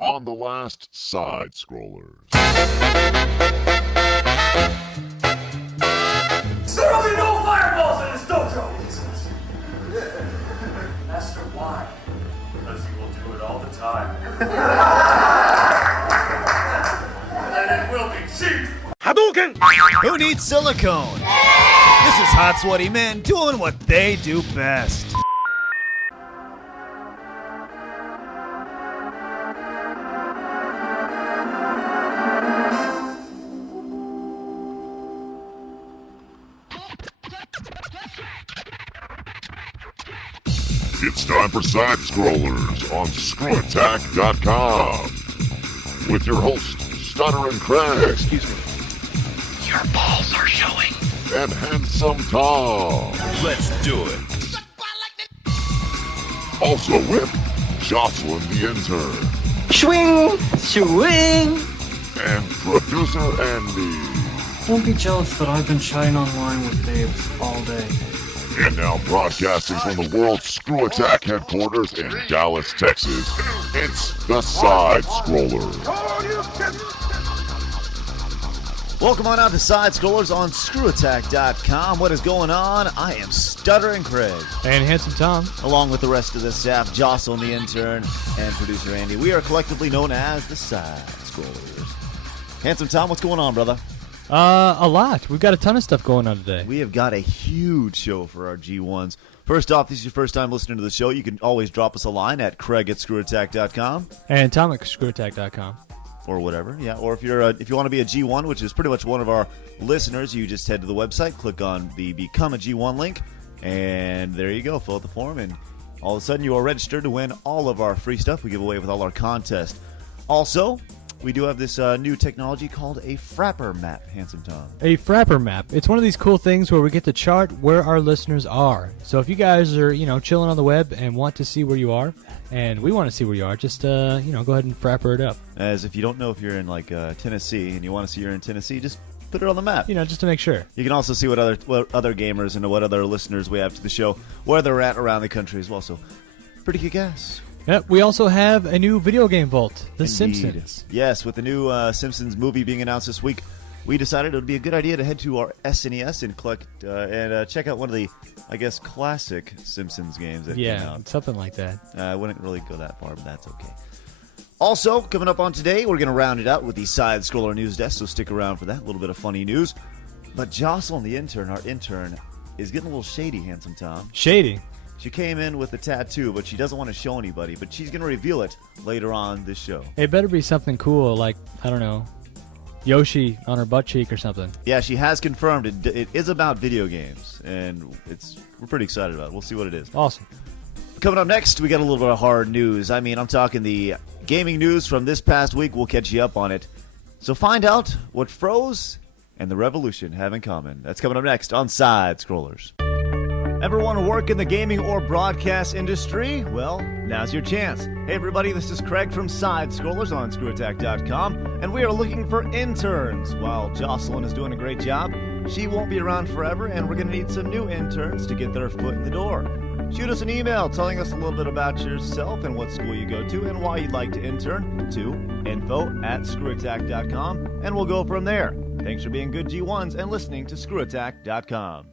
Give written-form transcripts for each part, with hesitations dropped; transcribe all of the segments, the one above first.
on the last SideScrollers. There'll be no fireballs in this dojo! Master, why? Because you will do it all the time. And it will be cheap! Hadouken! Who needs silicone? This is hot, sweaty men doing what they do best. It's time for SideScrollers on ScrewAttack.com with your host, Stuttering Craig. Excuse me. Your balls are showing. And Handsome Tom. Let's do it. Also with Jocelyn the Intern. Swing! Swing! And Producer Andy. Don't be jealous that I've been chatting online with babes all day. And now broadcasting from the World Screw Attack headquarters in Dallas, Texas, it's the SideScrollers. Welcome on out to SideScrollers on ScrewAttack.com. What is going on? I am Stuttering Craig. And Handsome Tom. Along with the rest of the staff, Jocelyn the Intern and Producer Andy. We are collectively known as the SideScrollers. Handsome Tom, what's going on, brother? A lot. We've got a ton of stuff going on today. We have got a huge show for our G1s. First off, this is your first time listening to the show. You can always drop us a line at Craig@ScrewAttack.com. And Tom at ScrewAttack.com. Or whatever, yeah. Or if you want to be a G1, which is pretty much one of our listeners, you just head to the website, click on the Become a G1 link, and there you go. Fill out the form, and all of a sudden you are registered to win all of our free stuff we give away with all our contests. Also, we do have this new technology called a Frapper map, Handsome Tom. A Frapper map. It's one of these cool things where we get to chart where our listeners are. So if you guys are, chilling on the web and want to see where you are, and we want to see where you are, just, go ahead and Frapper it up. As if you don't know if you're in, Tennessee and you want to see you're in Tennessee, just put it on the map. Just to make sure. You can also see what other gamers and what other listeners we have to the show, where they're at around the country as well. So, pretty kick-ass. Yep, we also have a new video game vault, The Indeed. Simpsons. Yes, with the new Simpsons movie being announced this week, we decided it would be a good idea to head to our SNES and collect and check out one of the, classic Simpsons games that came out. Something like that. I wouldn't really go that far, but that's okay. Also, coming up on today, we're going to round it out with the Side-Scroller News Desk, so stick around for that. A little bit of funny news. But Jocelyn, the intern, our intern, is getting a little shady, Handsome Tom. Shady? She came in with a tattoo, but she doesn't want to show anybody. But she's going to reveal it later on this show. It better be something cool, like, I don't know, Yoshi on her butt cheek or something. Yeah, she has confirmed it is about video games, and we're pretty excited about it. We'll see what it is. Awesome. Coming up next, we got a little bit of hard news. I mean, I'm talking the gaming news from this past week. We'll catch you up on it. So find out what Froze and the Revolution have in common. That's coming up next on Side-Scrollers. Ever want to work in the gaming or broadcast industry? Well, now's your chance. Hey everybody, this is Craig from SideScrollers on ScrewAttack.com, and we are looking for interns. While Jocelyn is doing a great job, she won't be around forever, and we're going to need some new interns to get their foot in the door. Shoot us an email telling us a little bit about yourself and what school you go to and why you'd like to intern to info@ScrewAttack.com, and we'll go from there. Thanks for being good G1s and listening to ScrewAttack.com.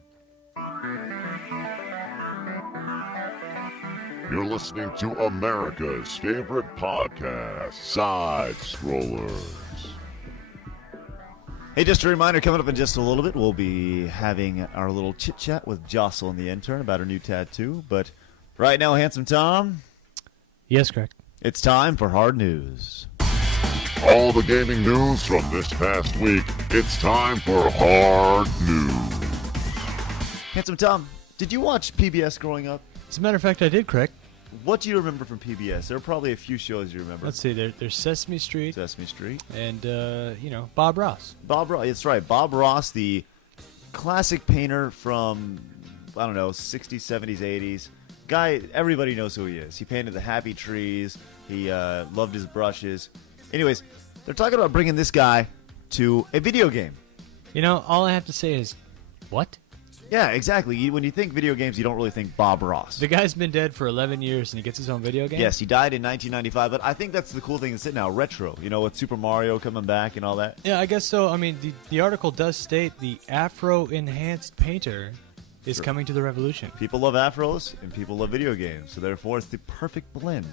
You're listening to America's favorite podcast, SideScrollers. Hey, just a reminder, coming up in just a little bit, we'll be having our little chit-chat with Jocelyn the intern about her new tattoo. But right now, Handsome Tom, Yes, Craig. it's time for hard news. All the gaming news from this past week, it's time for hard news. Handsome Tom, did you watch PBS growing up? As a matter of fact, I did, Craig. What do you remember from PBS? There are probably a few shows you remember. Let's see, there's Sesame Street. Sesame Street. And, Bob Ross. Bob Ross, that's right. Bob Ross, the classic painter from, 60s, 70s, 80s. Guy, everybody knows who he is. He painted the happy trees. He loved his brushes. Anyways, they're talking about bringing this guy to a video game. All I have to say is, what? Yeah, exactly. When you think video games, you don't really think Bob Ross. The guy's been dead for 11 years and he gets his own video game? Yes, he died in 1995, but I think that's the cool thing that's it now, retro. You know, with Super Mario coming back and all that. Yeah, I guess so. I mean, the article does state the Afro-enhanced painter is coming to the Revolution. People love afros and people love video games, so therefore it's the perfect blend.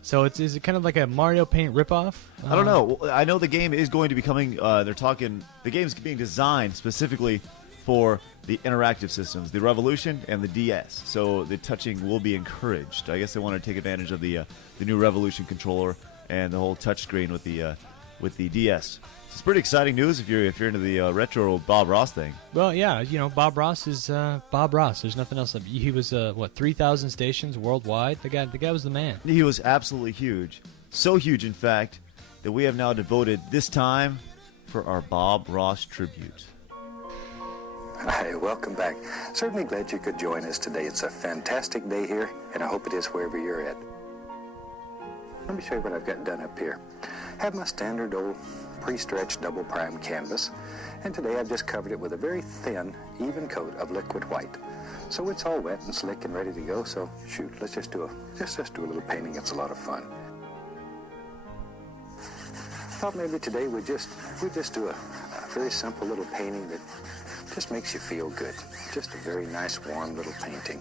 So is it kind of like a Mario Paint ripoff? I don't know. I know the game is going to be coming. They're talking. The game's being designed specifically for the interactive systems, the Revolution and the DS. So the touching will be encouraged. I guess they want to take advantage of the new Revolution controller and the whole touchscreen with the DS. It's pretty exciting news if you're into the retro Bob Ross thing. Well, yeah, you know, Bob Ross is Bob Ross. There's nothing else. He was 3,000 stations worldwide. The guy was the man. He was absolutely huge. So huge, in fact, that we have now devoted this time for our Bob Ross tribute. Hi, welcome back. Certainly glad you could join us today. It's a fantastic day here, and I hope it is wherever you're at. Let me show you what I've got done up here. I have my standard old pre-stretched double prime canvas, and today I've just covered it with a very thin, even coat of liquid white. So it's all wet and slick and ready to go. So shoot, let's just do a little painting. It's a lot of fun. Thought maybe today we'd just do a very simple little painting that just makes you feel good. Just a very nice, warm little painting.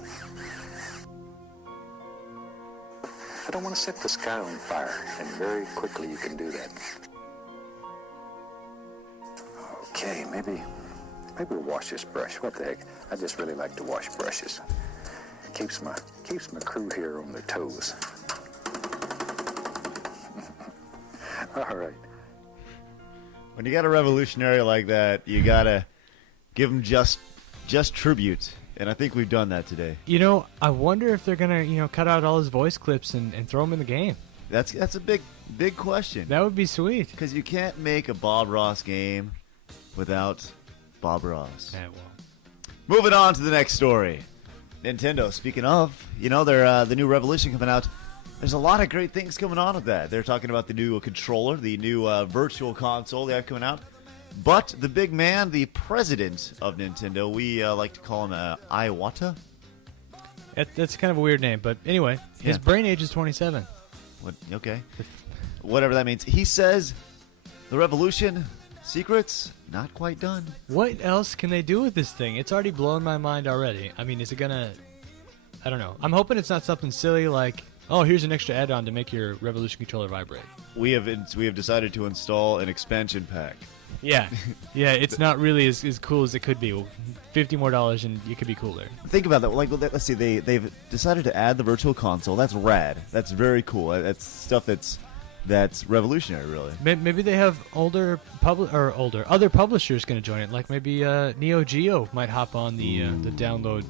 I don't want to set the sky on fire, and very quickly you can do that. Okay, maybe we'll wash this brush. What the heck? I just really like to wash brushes. Keeps my crew here on their toes. All right. When you got a revolutionary like that, you gotta give him just tribute, and I think we've done that today. You know, I wonder if they're gonna cut out all his voice clips and throw him in the game. That's a big question. That would be sweet. Because you can't make a Bob Ross game without Bob Ross. Yeah, well. Moving on to the next story. Nintendo, speaking of, they're the new Revolution coming out. There's a lot of great things coming on with that. They're talking about the new controller, the new virtual console they have coming out. But the big man, the president of Nintendo, we like to call him Iwata. That's kind of a weird name, but anyway, his brain age is 27. What? Okay. Whatever that means. He says the Revolution secrets not quite done. What else can they do with this thing? It's already blown my mind already. I mean, is it gonna... I don't know. I'm hoping it's not something silly like, oh, here's an extra add-on to make your Revolution controller vibrate. We have decided to install an expansion pack. Yeah. Yeah, it's not really as cool as it could be. $50 more and it could be cooler. Think about that. Like, let's see. They've decided to add the virtual console. That's rad. That's very cool. That's stuff that's revolutionary, really. Maybe they have other publishers going to join it. Like maybe Neo Geo might hop on the download,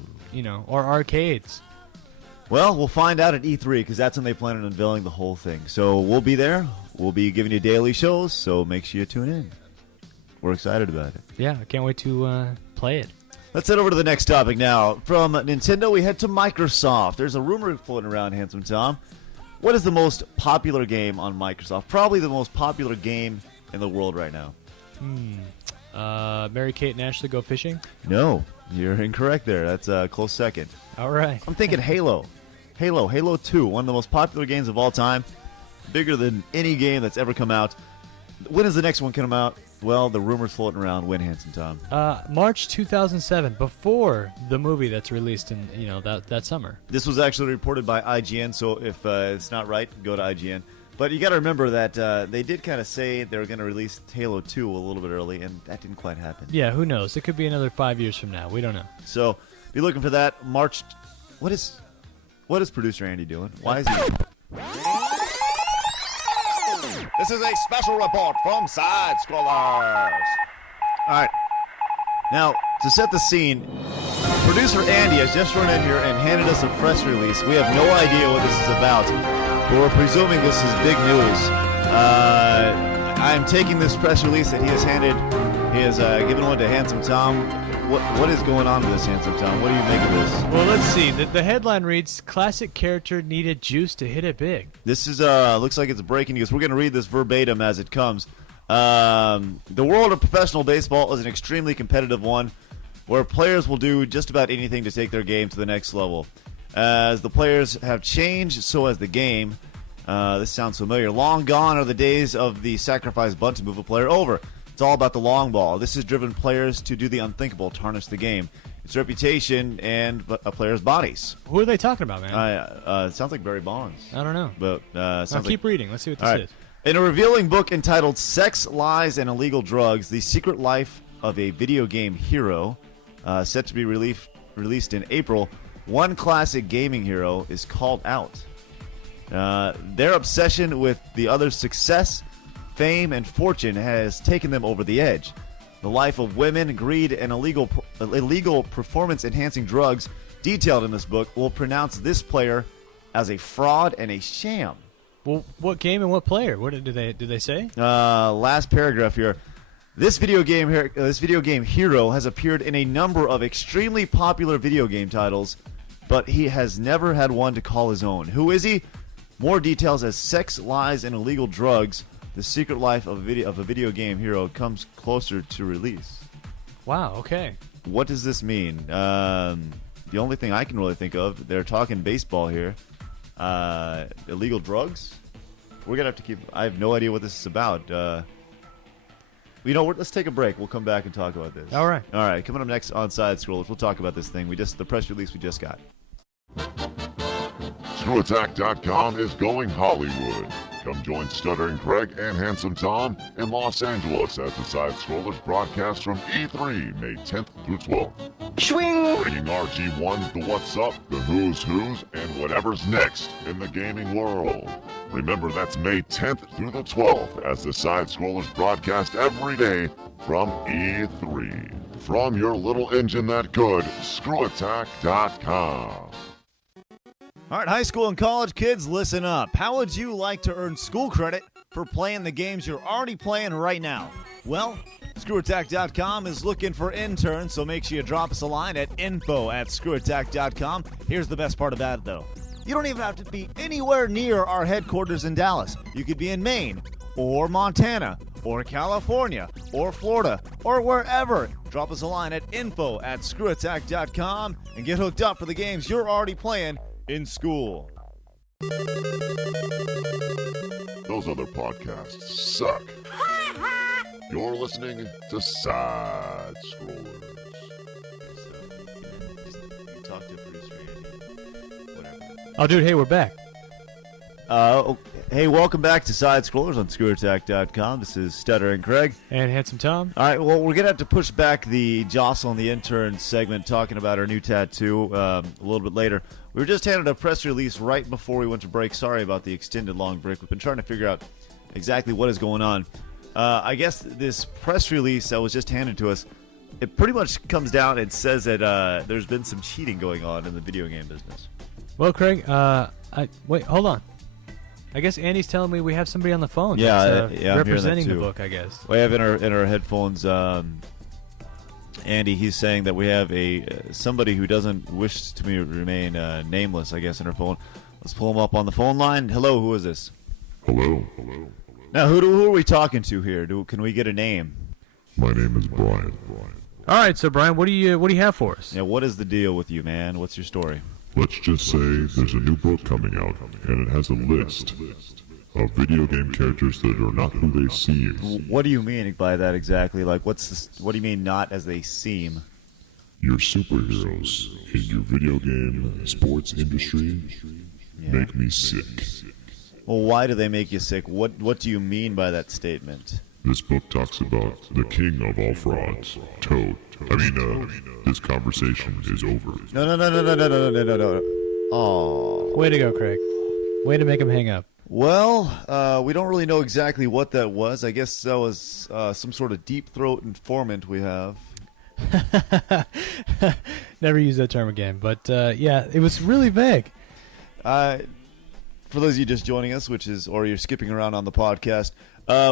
or arcades. Well, we'll find out at E3 because that's when they plan on unveiling the whole thing. So we'll be there. We'll be giving you daily shows. So make sure you tune in. We're excited about it. Yeah, I can't wait to play it. Let's head over to the next topic now. From Nintendo, we head to Microsoft. There's a rumor floating around, Handsome Tom. What is the most popular game on Microsoft? Probably the most popular game in the world right now. Mary-Kate and Ashley Go Fishing? No, you're incorrect there. That's a close second. All right. I'm thinking Halo. Halo 2, one of the most popular games of all time. Bigger than any game that's ever come out. When is the next one come out? Well, the rumor's floating around. When, Handsome Tom? March 2007, before the movie that's released in that summer. This was actually reported by IGN, so if it's not right, go to IGN. But you got to remember that they did kind of say they were going to release Halo 2 a little bit early, and that didn't quite happen. Yeah, who knows? It could be another 5 years from now. We don't know. So be looking for that March. What is producer Andy doing? Why is he? This is a special report from SideScrollers. All right. Now, to set the scene, producer Andy has just run in here and handed us a press release. We have no idea what this is about, but we're presuming this is big news. I'm taking this press release that he has given one to Handsome Tom. What is going on with this, Handsome Tom? What do you make of this? Well, let's see. The headline reads, "Classic character needed juice to hit it big." This is looks like it's breaking news. We're going to read this verbatim as it comes. The world of professional baseball is an extremely competitive one. where players will do just about anything to take their game to the next level. As the players have changed, so has the game. This sounds familiar. Long gone are the days of the sacrifice bunt to move a player over. It's all about the long ball. This has driven players to do the unthinkable, tarnish the game, its reputation, and a player's bodies. Who are they talking about, man? It sounds like Barry Bonds. I don't know. But sounds Keep reading. Let's see what this All right. is. In a revealing book entitled Sex, Lies, and Illegal Drugs, The Secret Life of a Video Game Hero, set to be released in April, one classic gaming hero is called out. Their obsession with the other's success, fame, and fortune has taken them over the edge. The life of women, greed, and illegal performance-enhancing drugs detailed in this book will pronounce this player as a fraud and a sham. Well, what game and what player? What did they say? Last paragraph here. This video game hero has appeared in a number of extremely popular video game titles, but he has never had one to call his own. Who is he? More details as Sex, Lies, and Illegal Drugs, The Secret Life of a Video Game Hero comes closer to release. Wow, okay. What does this mean? The only thing I can really think of, they're talking baseball here. Illegal drugs? We're going to have to keep... I have no idea what this is about. Let's take a break. We'll come back and talk about this. All right. All right, coming up next on SideScrollers, we'll talk about this thing. The press release we just got. ScrewAttack.com is going Hollywood. Come join Stuttering Craig and Handsome Tom in Los Angeles as the SideScrollers broadcast from E3 May 10th through 12th. Swing! Bringing RG1, the What's Up, the Who's Who's, and whatever's next in the gaming world. Remember, that's May 10th through the 12th as the SideScrollers broadcast every day from E3. From your little engine that could, ScrewAttack.com. All right, high school and college kids, listen up. How would you like to earn school credit for playing the games you're already playing right now? Well, ScrewAttack.com is looking for interns, so make sure you drop us a line at info@ScrewAttack.com. Here's the best part about it, though. You don't even have to be anywhere near our headquarters in Dallas. You could be in Maine, or Montana, or California, or Florida, or wherever. Drop us a line at info@ScrewAttack.com and get hooked up for the games you're already playing in school. Those other podcasts suck. You're listening to Side Scrollers. Talk to producer Andy. Whatever. Oh, dude, hey, we're back. Hey, welcome back to SideScrollers on ScrewAttack.com. This is Stuttering Craig. And Handsome Tom. All right, well, we're going to have to push back the Jocelyn the Intern segment talking about our new tattoo a little bit later. We were just handed a press release right before we went to break. Sorry about the extended long break. We've been trying to figure out exactly what is going on. I guess this press release that was just handed to us, it pretty much comes down and says that there's been some cheating going on in the video game business. Well, Craig, wait, hold on. I guess Andy's telling me we have somebody on the phone. Yeah, that's, I'm representing hearing the that too. book, I guess. We have in our headphones, Andy. He's saying that we have somebody who doesn't wish to remain nameless, I guess, in our phone. Let's pull him up on the phone line. Hello, who is this? Hello. Now, who are we talking to here? Can we get a name? My name is Brian. All right, so Brian, what do you have for us? Yeah, what is the deal with you, man? What's your story? Let's just say there's a new book coming out, and it has a list of video game characters that are not who they seem. What do you mean by that exactly? Like, what do you mean not as they seem? Your superheroes in your video game sports industry make me sick. Well, why do they make you sick? What do you mean by that statement? This book talks about the king of all frauds, Toad. This conversation is over. No. Oh. Way to go, Craig. Way to make him hang up. Well, we don't really know exactly what that was. I guess that was some sort of deep throat informant we have. Never use that term again. But, yeah, it was really vague. For those of you just joining us, or you're skipping around on the podcast,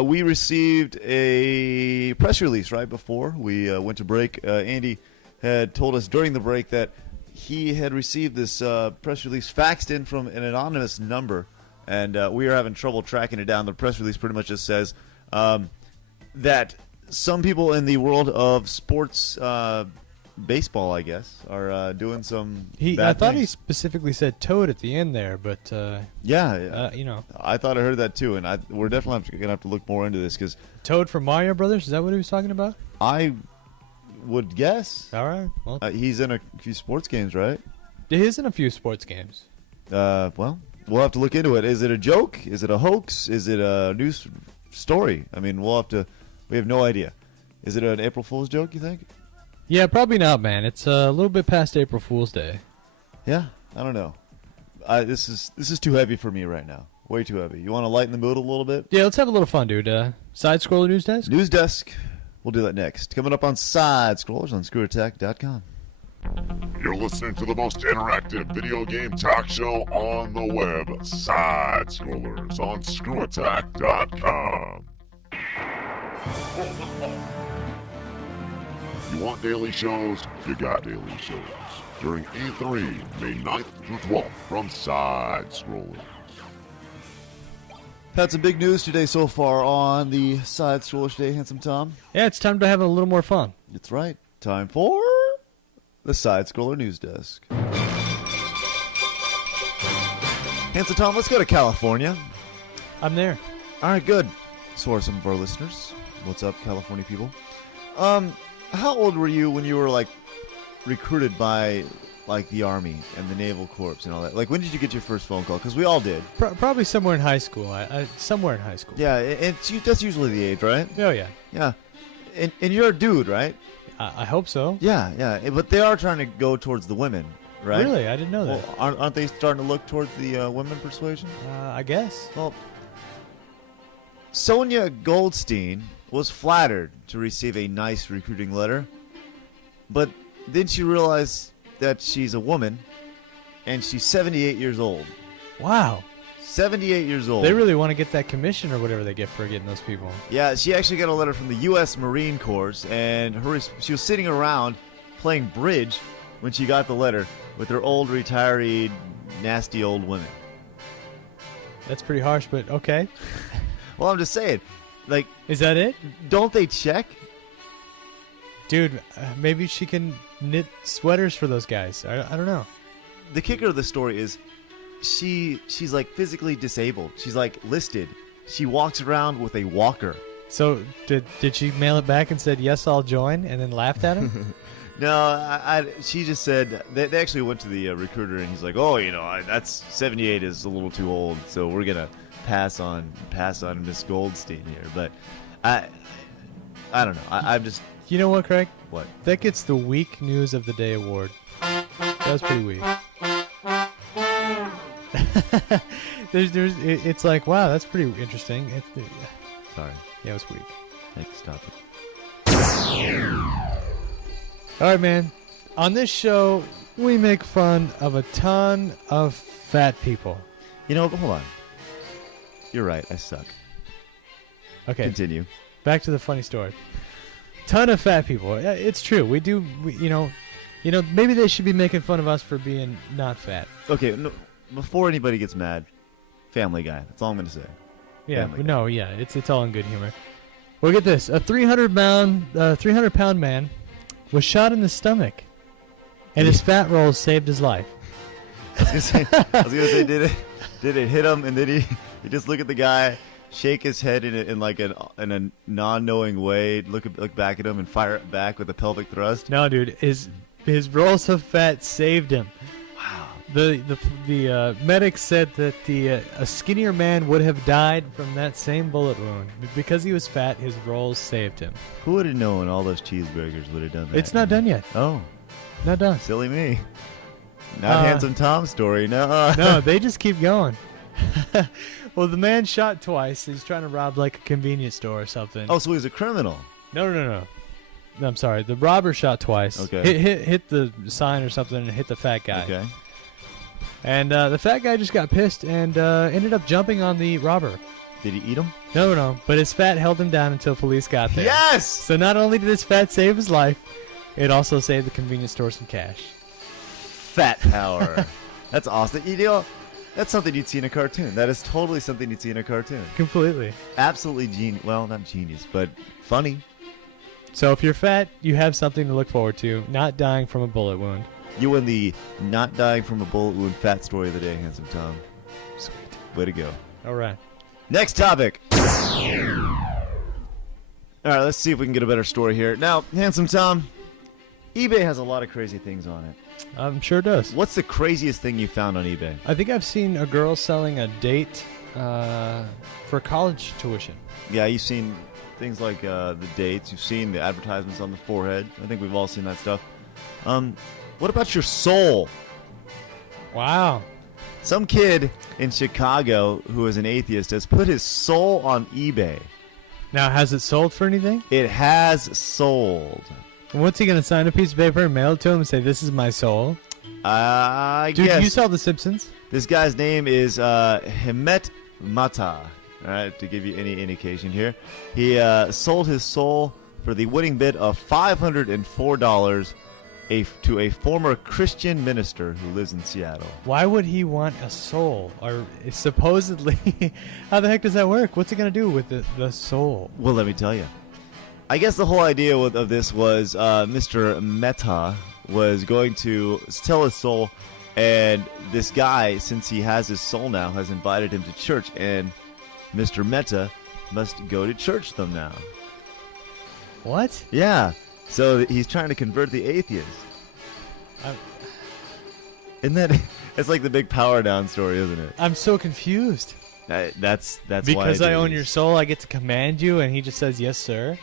we received a press release right before we went to break. Andy had told us during the break that he had received this press release faxed in from an anonymous number, and we are having trouble tracking it down. The press release pretty much just says that some people in the world of sports baseball, I guess, are doing some. I bad thought he things. specifically said Toad at the end there, but Yeah, you know, I thought I heard that too, and we're definitely gonna have to look more into this because Toad from Mario Brothers. Is that what he was talking about? I would guess All right. Well, he's in a few sports games, right? he is in a few sports games. Well, we'll have to look into it. Is it a joke? Is it a hoax? Is it a news story? I mean, we'll have to. We have no idea. Is it an April Fool's joke? You think? Yeah, probably not, man. It's a little bit past April Fool's Day. Yeah, I don't know. This is too heavy for me right now. Way too heavy. You want to lighten the mood a little bit? Yeah, let's have a little fun, dude. Side-scroller news desk? News desk. We'll do that next. Coming up on SideScrollers on ScrewAttack.com. You're listening to the most interactive video game talk show on the web, SideScrollers on ScrewAttack.com. You want daily shows? You got daily shows. During E3, May 9th through 12th from SideScrollers. Had some big news today so far on the SideScrollers today, Handsome Tom. Yeah, it's time to have a little more fun. That's right. Time for the SideScroller News Desk. Handsome Tom, let's go to California. I'm there. All right, good. So are some of our listeners. What's up, California people? How old were you when you were like recruited by like the Army and the Naval Corps and all that? Like, when did you get your first phone call? Because we all did. Probably somewhere in high school. Somewhere in high school. Yeah, that's usually the age, right? Oh, yeah. Yeah. And you're a dude, right? I hope so. Yeah. But they are trying to go towards the women, right? Really? I didn't know that. Well, aren't they starting to look towards the women persuasion? I guess. Well, Sonia Goldstein was flattered to receive a nice recruiting letter, but then she realized that she's a woman, and she's 78 years old. Wow. 78 years old. They really want to get that commission or whatever they get for getting those people. Yeah, she actually got a letter from the U.S. Marine Corps, and she was sitting around playing bridge when she got the letter with her old, retiree, nasty old women. That's pretty harsh, but okay. Well, I'm just saying, like... Is that it? Don't they check? Dude, maybe she can knit sweaters for those guys. I don't know. The kicker of the story is she's like physically disabled. She's like listed. She walks around with a walker. So did she mail it back and said, yes, I'll join, and then laughed at him? No, she just said they actually went to the recruiter, and he's like, oh, that's 78 is a little too old, so we're gonna pass on Miss Goldstein here. But I don't know. I'm just. You know what, Craig? What? That gets the Week News of the Day award. That was pretty weak. It's like, wow, that's pretty interesting. Sorry. Yeah, it was weak. Next topic. All right, man. On this show, we make fun of a ton of fat people. Hold on. You're right. I suck. Okay. Continue. Back to the funny story. Ton of fat people. It's true. We do. Maybe they should be making fun of us for being not fat. Okay. No, before anybody gets mad, Family Guy. That's all I'm gonna say. Yeah. Family Guy. No. Yeah. It's all in good humor. Well, get this. A 300-pound man was shot in the stomach, and his fat rolls saved his life. I was gonna say, did it hit him, and then he just look at the guy, shake his head in a non-knowing way, look back at him, and fire it back with a pelvic thrust? No, dude, his rolls of fat saved him. Wow. The medic said that a skinnier man would have died from that same bullet wound. Because he was fat, his rolls saved him. Who would have known all those cheeseburgers would have done that? It's not done yet. Oh, Not done. silly me. Not Handsome Tom's story. No. No, they just keep going. Well, the man shot twice. He's trying to rob like a convenience store or something. Oh, so he's a criminal. No. I'm sorry. The robber shot twice. Okay. Hit the sign or something and hit the fat guy. Okay. And the fat guy just got pissed and ended up jumping on the robber. Did he eat him? No. But his fat held him down until police got there. Yes! So not only did his fat save his life, it also saved the convenience store some cash. Fat power. That's awesome. That's something you'd see in a cartoon. That is totally something you'd see in a cartoon. Completely. Absolutely genius. Well, not genius, but funny. So if you're fat, you have something to look forward to. Not dying from a bullet wound. You win the not dying from a bullet wound fat story of the day, Handsome Tom. Sweet. Way to go. All right. Next topic. All right, let's see if we can get a better story here. Now, Handsome Tom, eBay has a lot of crazy things on it. I'm sure it does. What's the craziest thing you found on eBay? I think I've seen a girl selling a date for college tuition. Yeah, you've seen things like the dates. You've seen the advertisements on the forehead. I think we've all seen that stuff. What about your soul? Wow. Some kid in Chicago who is an atheist has put his soul on eBay. Now, has it sold for anything? It has sold. What's he going to sign a piece of paper and mail it to him and say, this is my soul? I Dude, guess. you saw The Simpsons? This guy's name is Hemet Mata. All right, to give you any indication here. He sold his soul for the winning bid of $504 to a former Christian minister who lives in Seattle. Why would he want a soul? Or supposedly, how the heck does that work? What's he going to do with the soul? Well, let me tell you. I guess the whole idea of this was Mr. Meta was going to sell his soul, and this guy, since he has his soul now, has invited him to church, and Mr. Meta must go to church with them now. What? Yeah. So he's trying to convert the atheist. Isn't that? It's like the big power down story, isn't it? I'm so confused. That's Because why I own your soul, I get to command you, and he just says, yes, sir.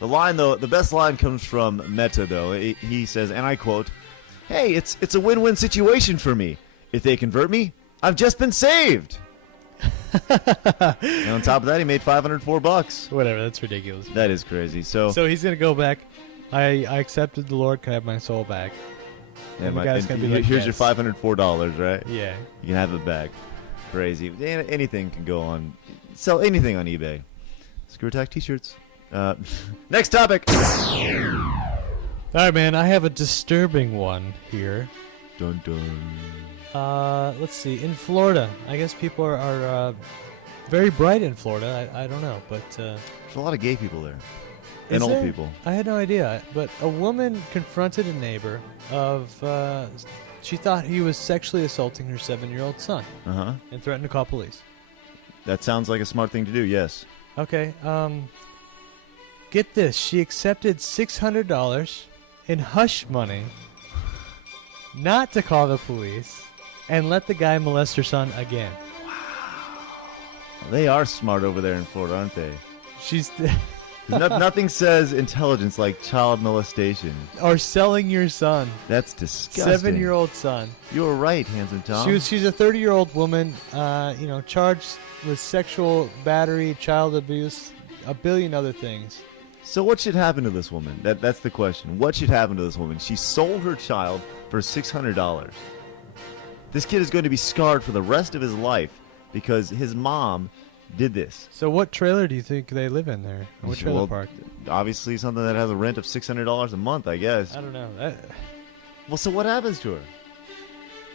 The line, though, the best line comes from Meta, though. He says, and I quote, "Hey, it's a win-win situation for me. If they convert me, I've just been saved." And on top of that, he made $504. Whatever, that's ridiculous. That is crazy. So he's going to go back. I accepted the Lord. Can I have my soul back? and the guy's gonna be like, here's yes. your $504, right? Yeah. You can have it back. Crazy. Anything can go on. Sell anything on eBay. ScrewAttack t-shirts. Next topic. All right, man. I have a disturbing one here. Dun dun. Let's see. In Florida, I guess people are very bright in Florida. I don't know, but There's a lot of gay people there. is And old there? people. I had no idea. But a woman confronted a neighbor of she thought he was sexually assaulting her 7-year-old son Uh-huh. and threatened to call police. That sounds like a smart thing to do, yes. Okay. Get this. She accepted $600 in hush money not to call the police and let the guy molest her son again. They are smart over there in Florida, aren't they? She's Nothing says intelligence like child molestation. or selling your son, That's disgusting. 7-year-old son. You were right, Handsome Tom. She's a 30-year-old woman, charged with sexual battery, child abuse, a billion other things. So what should happen to this woman? That's the question. What should happen to this woman? She sold her child for $600. This kid is going to be scarred for the rest of his life because his mom did this. So what trailer do you think they live in there? What trailer Well, park? Obviously something that has a rent of $600 a month, I guess. I don't know. Well, so what happens to her?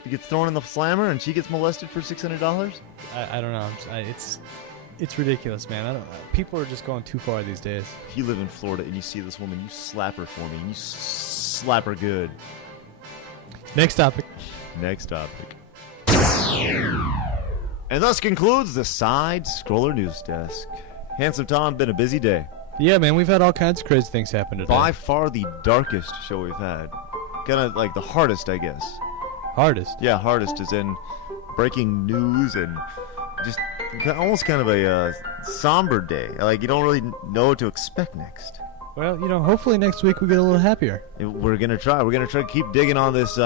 She gets thrown in the slammer and she gets molested for $600? I don't know. It's ridiculous, man. People are just going too far these days. If you live in Florida and you see this woman, you slap her for me. And you slap her good. Next topic. Next topic. And thus concludes the Side Scroller News Desk. Handsome Tom, been a busy day. Yeah, man, we've had all kinds of crazy things happen today. By far the darkest show we've had. Kind of like the hardest, I guess. Hardest. Yeah, hardest is in breaking news and just almost kind of a somber day. Like you don't really know what to expect next. Well, hopefully next week we get a little happier. We're gonna try. We're gonna try to keep digging on this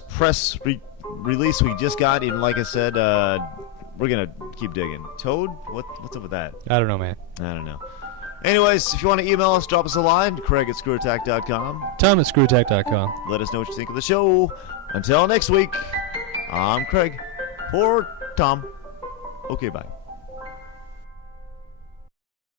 press release we just got. And like I said, we're gonna keep digging. Toad, what's up with that? I don't know, man. I don't know. Anyways, if you want to email us, drop us a line. Craig@ScrewAttack.com. Tom at ScrewAttack.com. Let us know what you think of the show. Until next week, I'm Craig for Tom. Okay, bye.